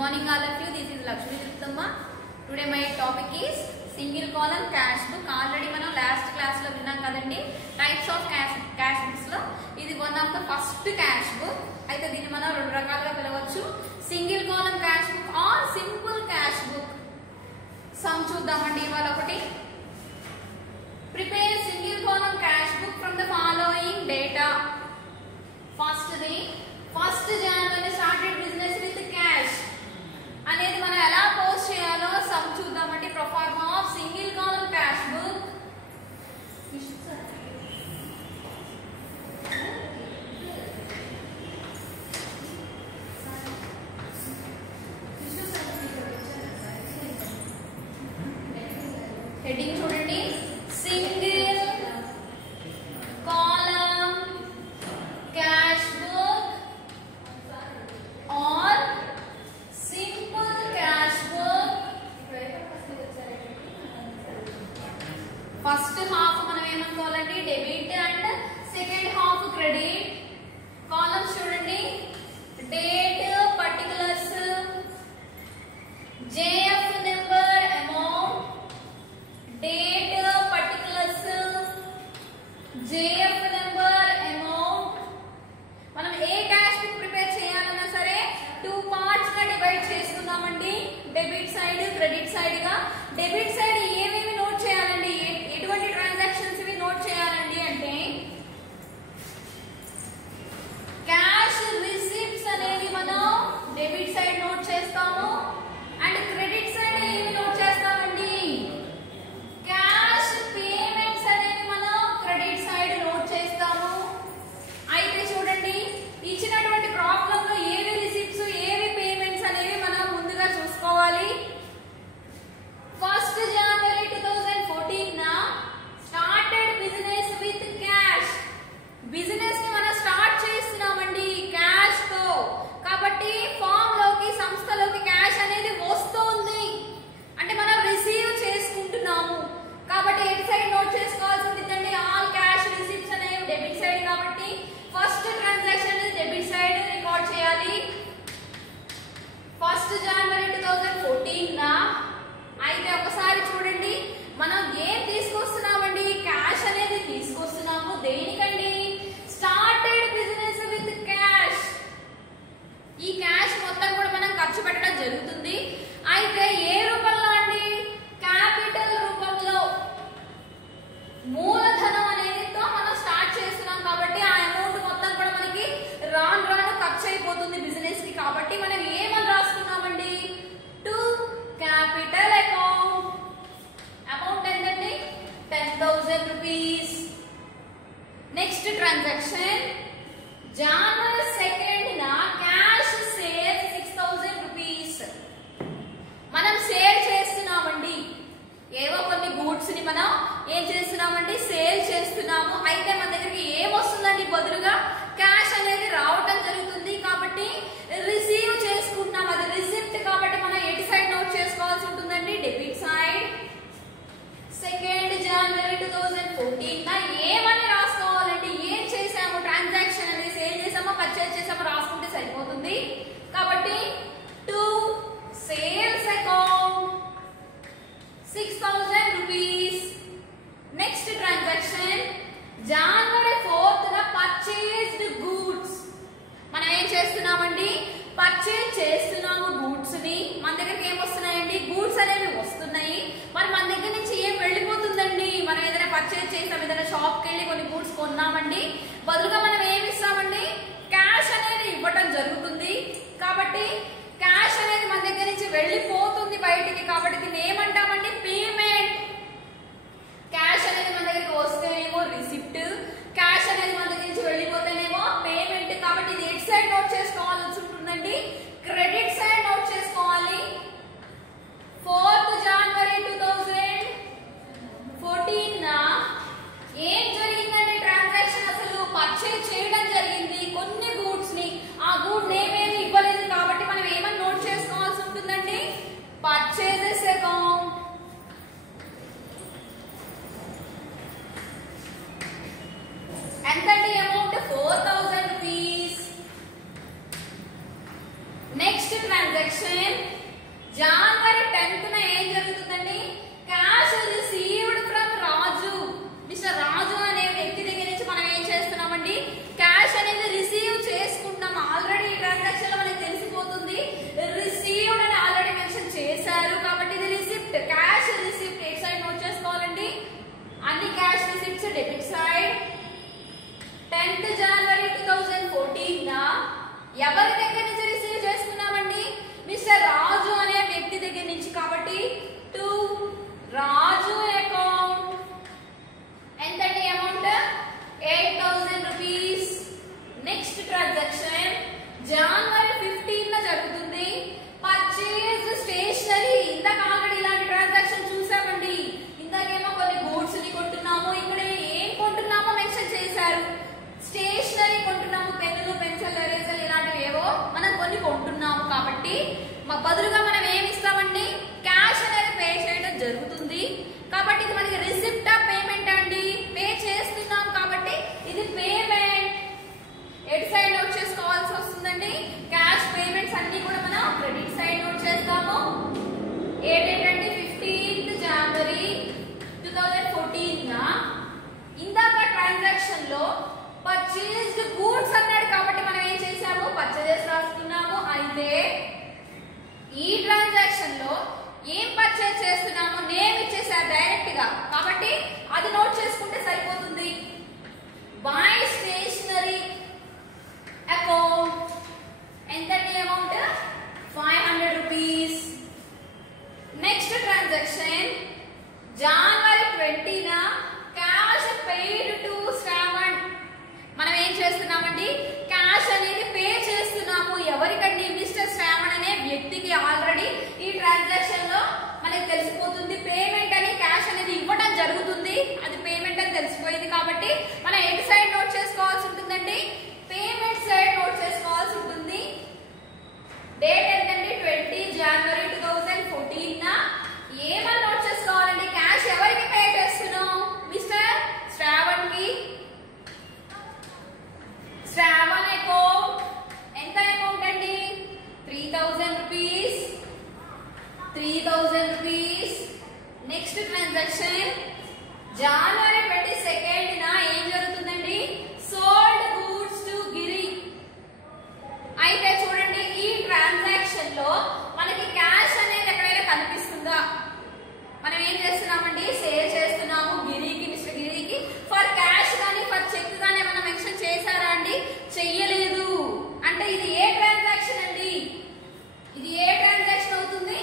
morning all of you. This is Lakshmi Tirthamma. Today my topic is single column cash book. Already మనం last class లో విన్నాం కదండి types of cash books లో ఇది one of the first cash book. అయితే దీన్ని మనం రెండు రకాలుగా పిలవచ్చు, single column cash book or simple cash book. Some చూద్దామండి ఇవాళ ఒకటి. Prepare single column cash book from the following data. First January started business with cash. అనేది మనం ఎలా పోస్ట్ చేయాలో సమ్ చూద్దామండి. Proforma of single column cash book. Heading చూడండి, single column cash book or simple cash book. First half మనం ఏమనుకోవాలండి, debit and second half credit. Columns చూడండి, date, particulars, JF number, amount, date, particulars, JF number, amount. మనం ఏ cash book prepare చేయాలన్నా సరే 2 parts గా divide చేసుకుందామండి. Debit side, credit side గా. డెబిట్ సైడ్ ఏమేమి నోట్ చేయాలండి, ఎటువంటి ట్రాన్సాక్షన్స్ ఇవి నోట్ చేయాలండి అంటే క్యాష్ రిసిప్ట్స్ అనేవి మనం డెబిట్ సైడ్ నోట్ చేస్తాము. అండ్ క్రెడిట్ సైడ్ ఏమి నోట్ చేస్తామండి, క్యాష్ పేమెంట్స్ అనేవి మనం క్రెడిట్ సైడ్ నోట్ చేస్తాము. అయితే చూడండి, ఇచ్చినటువంటి ప్రాబ్లం లో ఏవి రిసిప్ట్స్ ఏవి పేమెంట్స్ అనేవి మనం ముందుగా చూసుకోవాలి. ఫస్ట్ జనవరి 2014 నా started business with cash. Business ని మనం స్టార్ట్ చేస్తున్నామండి క్యాష్ తో. కాబట్టి ఫామ్ లోకి, సంస్థలోకి క్యాష్ అనేది వస్తుంది అంటే మనం రిసీవ్ చేసుకుంటున్నాము. కాబట్టి ఎటు సైడ్ నోట్ చేసుకోవాల్సి ఉంటుందండి, ఆల్ క్యాష్ రిసిప్ట్స్ అనేవి డెబిట్ సైడ్. కాబట్టి first transaction debit side record చేయాలి. ఫస్ట్ జనవరి 2014 నా. అయితే ఒకసారి చూడండి, మనం ఏం తీసుకొస్తున్నామండి, క్యాష్ అనేది తీసుకొస్తున్నాము. దేనికండి, స్టార్టెడ్ బిజినెస్ విత్ క్యాష్. ఈ క్యాష్ మొత్తం కూడా మనం ఖర్చు పెట్టడం జరుగుతుంది. అయితే ఏ రూపంలో అండి, క్యాపిటల్ రూపంలో, మూలధనం అనేదితో మనం స్టార్ట్ చేస్తున్నాం. కాబట్టి ఆ అమౌంట్ మొత్తం కూడా మనకి రాను రాను ఖర్చు అయిపోతుంది బిజినెస్ కి. కాబట్టి మనం ఏమని రాస్తున్నామండి, టు క్యాపిటల్ అకౌంట్. అమౌంట్ ఎంతండి, 10,000 రూపీస్. నెక్స్ట్ ట్రాన్సాక్షన్ జనవరి 2 నా క్యాష్ సేల్ 6,000 రూపీస్. మనం సేల్ చేస్తున్నామండి, ఏవో కొన్ని గూడ్స్ ని మనం ఏం చేస్తున్నామండి, సేల్ చేస్తున్నాము. అయితే మన దగ్గరికి ఏమొస్తుందండి, బదులుగా క్యాష్ అనేది రావటం జరుగుతుంది. కాబట్టి రిసీవ్ చేసుకుంటున్నాం, అది రిసిప్ట్. కాబట్టి మనం ఎటు సైడ్ నోట్ చేసుకోవాల్సి ఉంటుందండి, డెబిట్ సైడ్. సెకండ్ జనవరి 2014 నా ఏమని రాసుకోవాలండి, ఏం చేసాము, ట్రాన్సాక్షన్ అనేది సేల్ చేసామో పర్చేజ్ చేసామో రాసుకుంటే సరిపోతుంది. కాబట్టి to sales account 6,000 rupees. Next transaction January 4 నా పర్చేజ్డ్ గూడ్స్. మనం ఏం చేస్తున్నామండి, పర్చేజ్ చేస్తున్నాము గూడ్స్ ని. మన దగ్గరికి ఏం వస్తున్నాయండి, గూడ్స్ అనేవి వస్తున్నాయి. మరి మన దగ్గర నుంచి ఏం వెళ్ళిపోతుందండి, మనం ఏదైనా పర్చేజ్ చేసాం, ఏదైనా షాప్కి వెళ్ళి కొన్ని గూడ్స్ కొన్నామండి, బదులుగా మనం ఏమి ఇస్తామండి, క్యాష్ అనేది ఇవ్వటం జరుగుతుంది. కాబట్టి క్యాష్ అనేది మన దగ్గర నుంచి వెళ్ళిపోతుంది బయటికి. కాబట్టి దీన్ని ఏమంటామండి, పేమెంట్. క్యాష్ అనేది మన దగ్గరికి వస్తేనేమో రిసిప్ట్, క్యాష్ అనేది మన దగ్గర నుంచి వెళ్ళిపోతేనేమో పేమెంట్. కాబట్టి ఇది ఎట్ సైడ్ నోట్ చేసుకోవాల్సి ఉంటుందండి, క్రెడిట్ సైడ్ నోట్ చేసుకోవాలి. 4th జనవరి 2014 నా ఏం జరిగిందండి, ట్రాన్సాక్షన్ అసలు పర్చేజ్ చేయడం జరిగింది కొన్ని గూడ్స్ ని. ఆ గూడ్ నేమ్ ఏమి ఇవ్వలేదు కాబట్టి మనం ఏమని నోట్ చేసుకోవాల్సి ఉంటుందండి, పర్చేజెస్ అకౌంట్. ట్రాన్సాక్షన్ జనవరి 10th ఏం జరుగుతుందండి? Cash received from Raju. Mister Raju అనే వ్యక్తి దగ్గర నుంచి మనం ఏం చేస్తున్నామండి? క్యాష్ అనేది రిసీవ్ చేసుకుంటున్నాం. ఆల్రెడీ ఈ ట్రాన్సాక్షన్ లో మనకి తెలిసిపోతుంది రిసీవ్డ్ అని ఆల్రెడీ మెన్షన్ చేశారు కాబట్టి ఇది రిసిప్ట్. క్యాష్ రిసిప్ట్ ఏ సైడ్ నోట్ చేసుకోవాలండి? అన్ని cash receipts debit side. 10th January 2014 ఎవరి దగ్గర నుంచి రిసీవ్ చేసుకున్నామండి? మిస్టర్ రాజు అనే వ్యక్తి దగ్గర నుంచి కాబట్టి టు రాజు అకౌంట్. ఎంతండి అమౌంట్? 8,000 రూపీస్. నెక్స్ట్ ట్రాన్సాక్షన్ జనవరి 15 జరుగుతుంది. Purchase stationery. ఇందాక ఆల్రెడీ ఇలాంటి ట్రాన్సాక్షన్ చూసామండి. ఇందాకేమో కొన్ని గూడ్స్ ని కొంటున్నాము, ఇక్కడ ఏం కొంటున్నామో మెన్షన్ చేశారు. స్టేషనరీ కొంటున్నాము, పెన్నులు పెన్సిల్ ఎరేజర్ ఇలాంటివి ఏవో మనం కొన్ని కొంటున్నాము కాబట్టి బదులుగా మనం ఏమి ఇస్తామండి? క్యాష్ అనేది పే చేయడం జరుగుతుంది కాబట్టి ఇది మనకి రిసిప్ట్ ఆఫ్ పేమెంట్ అండి. పే చేస్తున్నాం కాబట్టి ఇది పేమెంట్. ఎటు సైడ్ నోట్ చేసుకోవాల్సి వస్తుందండి? క్యాష్ పేమెంట్స్ అన్ని కూడా మనం క్రెడిట్ సైడ్ నోట్ చేస్తాము. ఏంటంటే 15th January 2014 ఇందాక ట్రాన్సాక్షన్ లో పర్చేజ్డ్ గూడ్స్ అన్నాడు కాబట్టి మనం ఏం చేసాము? పర్చేజెస్ రాసుకున్నాము. అయితే ఈ ట్రాన్సాక్షన్ లో ఏం పర్చేజ్ చేస్తున్నామో నేమ్ ఇచ్చేసారు డైరెక్ట్ గా కాబట్టి అది నోట్ చేసుకుంటే సరిపోతుంది. By stationery account. ఎంతండి amount? 500 rupees. Next transaction January 20 cash paid to Shravan. మనం ఏం చేస్తున్నామండి? క్యాష్ అనేది పే చేస్తున్నాము. ఎవరికండి? మిస్టర్ శ్రావణ్ అనే వ్యక్తికి. ఆల్రెడీ ఈ ట్రాన్సాక్షన్ లో మనకి తెలిసిపోతుంది పేమెంట్ అని క్యాష్ అనేది ఇవ్వడం జరుగుతుంది. అది పేమెంట్ అని తెలిసిపోయింది కాబట్టి మనం ఎటు సైడ్ నోట్ చేసుకోవాల్సి ఉంటుందండి? పేమెంట్ సైడ్ నోట్ చేసుకోవాల్సి ఉంటుంది. డేట్ ఎంతండి? 20 January 2014 ఏమని నోట్ చేసుకోవాలండి? క్యాష్ ఎవరికి పే చేస్తున్నాం? మిస్టర్ శ్రావణ్ కి. శ్రావణ్ అకౌంట్. ఎంత అమౌంట్ అండి? 3,000 రూపీస్. 3,000 రూపీస్. నెక్స్ట్ ట్రాన్సాక్షన్ జనవరి 22 ఏం జరుగుతుందండి? సోల్డ్ గూడ్స్ టు గిరి. అయితే చూడండి ఈ ట్రాన్సాక్షన్ లో మనకి క్యాష్ అనేది ఎక్కడైనా కనిపిస్తుందా? మనం ఏం చేస్తున్నామండి? సేల్ చేస్తున్నాము గిరికి, మిస్టర్ గిరికి. ఫర్ క్యాష్ కానీ ఫర్ చెక్ కానీ ఏమైనా మెన్షన్ చేశారా అండి? చెయ్యలేదు. అంటే ఇది ఏ ట్రాన్సాక్షన్ అండి? ఇది ఏ ట్రాన్సాక్షన్ అవుతుంది?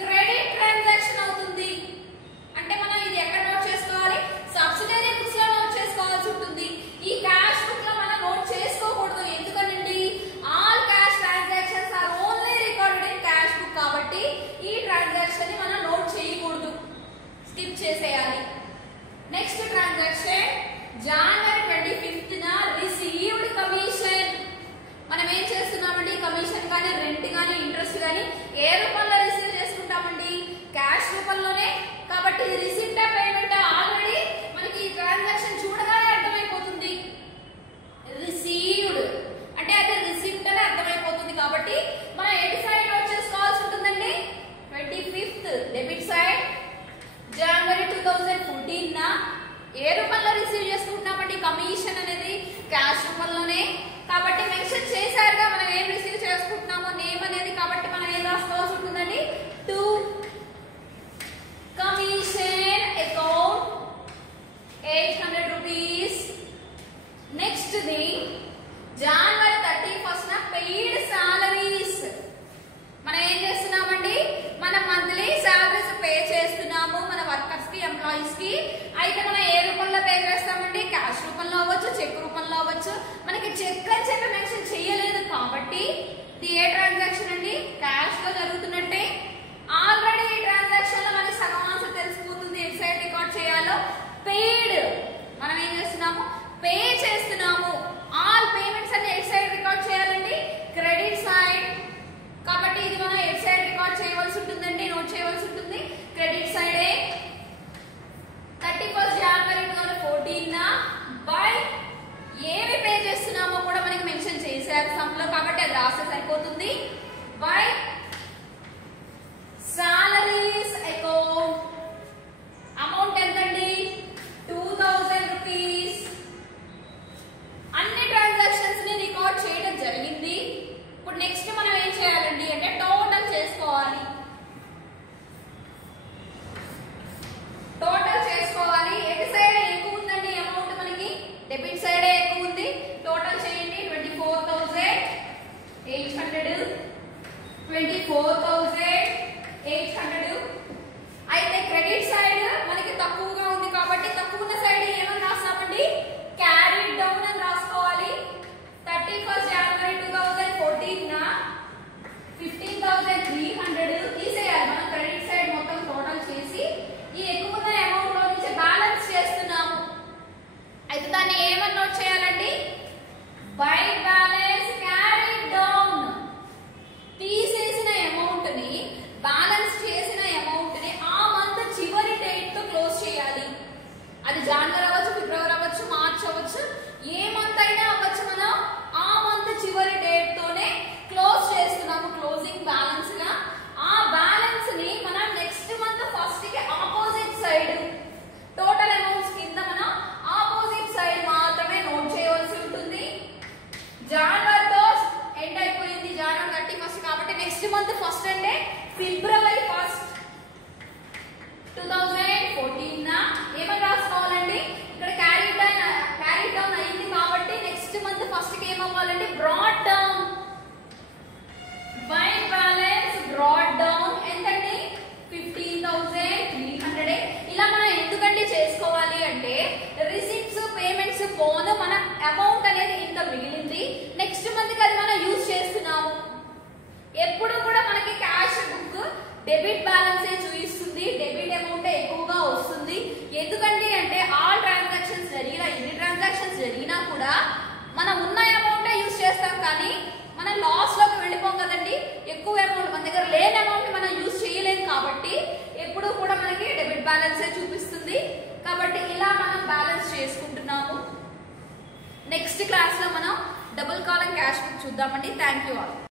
క్రెడిట్ ట్రాన్సాక్షన్ అవుతుంది. అంటే మనం ఇది ఎక్కడ నోట్ చేసుకోవాలి? సబ్సిడరీ బుక్స్ లో నోట్ చేసుకోవాల్సి ఉంటుంది. ఈ క్యాష్ బుక్ లో మనం నోట్ చేసుకోకూడదు. ఎందుకనండి? All cash transactions are only recorded in cash book కాబట్టి ఈ ట్రాన్సాక్షన్ ని మనం నోట్ చేయకూడదు, స్కిప్ చేసేయాలి. Next transaction January 25 received commission. మనం ఏం చేస్తున్నామండి? కమిషన్ కానీ రెంట్ కానీ ఇంట్రెస్ట్ కానీ ఏ రూపంలో రిసీవ్ చేసుకుంటామండి? క్యాష్ రూపంలోనే. కాబట్టి ఇది రిసిప్ట్ ఆఫ్ పేమెంట్. ఆల్రెడీ మనకి ఈ ట్రాన్సాక్షన్ చూడగానే అర్థమైపోతుంది రిసీవ్డ్ అంటే అది రిసిప్ట్ అని అర్థమైపోతుంది కాబట్టి మనం ఎటు సైడ్ నోట్ చేసుకోవాల్సి ఉంటుందండి? 25th debit side. జనవరి 2014 ఏ రూపంలో రిసీవ్ చేసుకుంటున్నామండి? కమిషన్ అనేది క్యాష్ రూపంలోనే కాబట్టి మెన్షన్ చేశారుగా మనం ఏం రిసీవ్ చేసుకుంటున్నామో నేమ్ అనేది. కాబట్టి మనం ఏం రాసుకోవాల్సి ఉంటుందండి? To commission account 800 rupees. Next the January 31 paid salaries. మనం ఏం చేస్తున్నామండి? మన మంత్లీ సాలరీస్ పే చేస్తున్నాము మన వర్కర్స్ కి, ఎంప్లాయీస్ కి. అయితే మనం ఏ రూపంలో పే చేస్తామండి? క్యాష్ రూపంలో అవ్వచ్చు, చెక్ రూపంలో అవ్వచ్చు. మనకి చెక్ అని చెప్పి మెన్షన్ చేయలేదు కాబట్టి ఇది ఏ ట్రాన్సాక్షన్ అండి? క్యాష్ లో జరుగుతున్నట్టే. ఆల్రెడీ ఈ ట్రాన్సాక్షన్ లో మనకి సగం ఆన్సర్ తెలిసిపోతుంది. ఎటు సైడ్ రికార్డ్ చేయాలో? పెయిడ్. మనం ఏం చేస్తున్నాము? పే చేస్తున్నాము. ఆల్ పేమెంట్స్ అన్ని ఎటు సైడ్ రికార్డ్ చేయాలండి? Credit side. కాబట్టి ఇది మనం ఎటు సైడ్ రికార్డ్ చేయవలసి ఉంటుందండి? నోట్ చేయవలసి ఉంటుంది క్రెడిట్ సైడే. 31 January 2014 బై ఏమి పే చేస్తున్నామో కూడా మనకి మెన్షన్ చేశారు సమ్ లో కాబట్టి అది రాస్తే సరిపోతుంది. By salaries account. అమౌంట్ ఎంతండి? 2000 రూపీస్. అన్ని ట్రాన్సాక్షన్స్ ని రికార్డ్ చేయడం జరిగింది. ఇప్పుడు నెక్స్ట్ మనం ఏం చేయాలండి అంటే టోటల్ చేసుకోవాలి. టోటల్ చేసుకోవాలి. ఎటు సైడ్ ఎక్కువ ఉందండి అమౌంట్? మనకి డెబిట్ సైడ్ ఎక్కువ ఉంది. టోటల్ చేయండి. 24,800 24,800. అయితే క్రెడిట్ సైడ్ మనకి తక్కువగా ఉంది కాబట్టి తక్కువ ఉన్న సైడ్ ఏమని రాస్తామండి? క్యారీడ్ డౌన్ అని రాసుకోవాలి. 31st January 2014 న 15,300 తీసేయాలి. మనం క్రెడిట్ సైడ్ మొత్తం టోటల్ చేసి ఈ ఎక్కువ ఉన్న అమౌంట్ లో నుంచి బ్యాలెన్స్ చేస్తున్నాము. అయితే దాన్ని ఏమని నోట్ చేయాలండి? By balance carried down. తీసేసిన అమౌంట్ ని బ్యాలెన్స్ చేసిన అమౌంట్ ని ఆ మంత్ చివరి డేట్ తో క్లోజ్ చేయాలి. అది జనవరి అవ్వచ్చు, ఫిబ్రవరి అవ్వచ్చు, మార్చ్ అవ్వచ్చు, ఏ మంత్ అయినా అవ్వచ్చు. మనం ఆ మంత్ చివరి డేట్ తోనే క్లోజ్ చేస్తున్నాము క్లోజింగ్ బ్యాలెన్స్ గా. ఆ బ్యాలెన్స్ ని మనం నెక్స్ట్ మంత్ ఫస్ట్ కి ఆపోజిట్ సైడ్ టోటల్ అమౌంట్స్ కింద మనం ఆపోజిట్ సైడ్ మాత్రమే నోట్ చేయవలసి ఉంటుంది. జనవరితో ఎండ్ అయిపోయింది, జనవరి 31st కాబట్టి నెక్స్ట్ మంత్ ఫస్ట్ అంటే ఫిబ్రవరి 1st 2014 న ఏమని రాసుకోవాలండి? ఇక్కడ క్యారీ డౌన్ అయింది కాబట్టి నెక్స్ట్ మంత్ ఫస్ట్ కి ఏమవ్వాలండి? Brought down. By balance brought down ఎంతండి? 15,300. ఇలా మనం ఎందుకండి చేసుకోవాలి అంటే రిసిప్ట్స్ పేమెంట్స్ పోను మన అమౌంట్ అనేది ఇంత మిగిలింది. నెక్స్ట్ మంత్ కి అది మనం యూజ్ చేస్తున్నాము. ఎప్పుడు కూడా మనకి క్యాష్ బుక్ డెబిట్ బ్యాలెన్స్ చూపిస్తుంది. డెబిట్ అమౌంట్ ఎక్కువగా వస్తుంది. ఎందుకండి అంటే ఆల్ ట్రాన్సాక్షన్స్ జరిగినా ఎన్ని ట్రాన్సాక్షన్స్ జరిగినా కూడా మనం ఉన్న అమౌంట్ యూజ్ చేస్తాం కానీ మనం లాస్ లోకి వెళ్ళిపోం కదండి. ఎక్కువ అమౌంట్ మన దగ్గర లేని అమౌంట్ మనం యూజ్ చేయలేం కాబట్టి ఎప్పుడు కూడా మనకి డెబిట్ బ్యాలెన్స్ చూపిస్తుంది. కాబట్టి ఇలా మనం బ్యాలెన్స్ చేసుకుంటున్నాము. నెక్స్ట్ క్లాస్ లో మనం డబుల్ కాలం క్యాష్ బుక్ చూద్దామండి. Thank you all.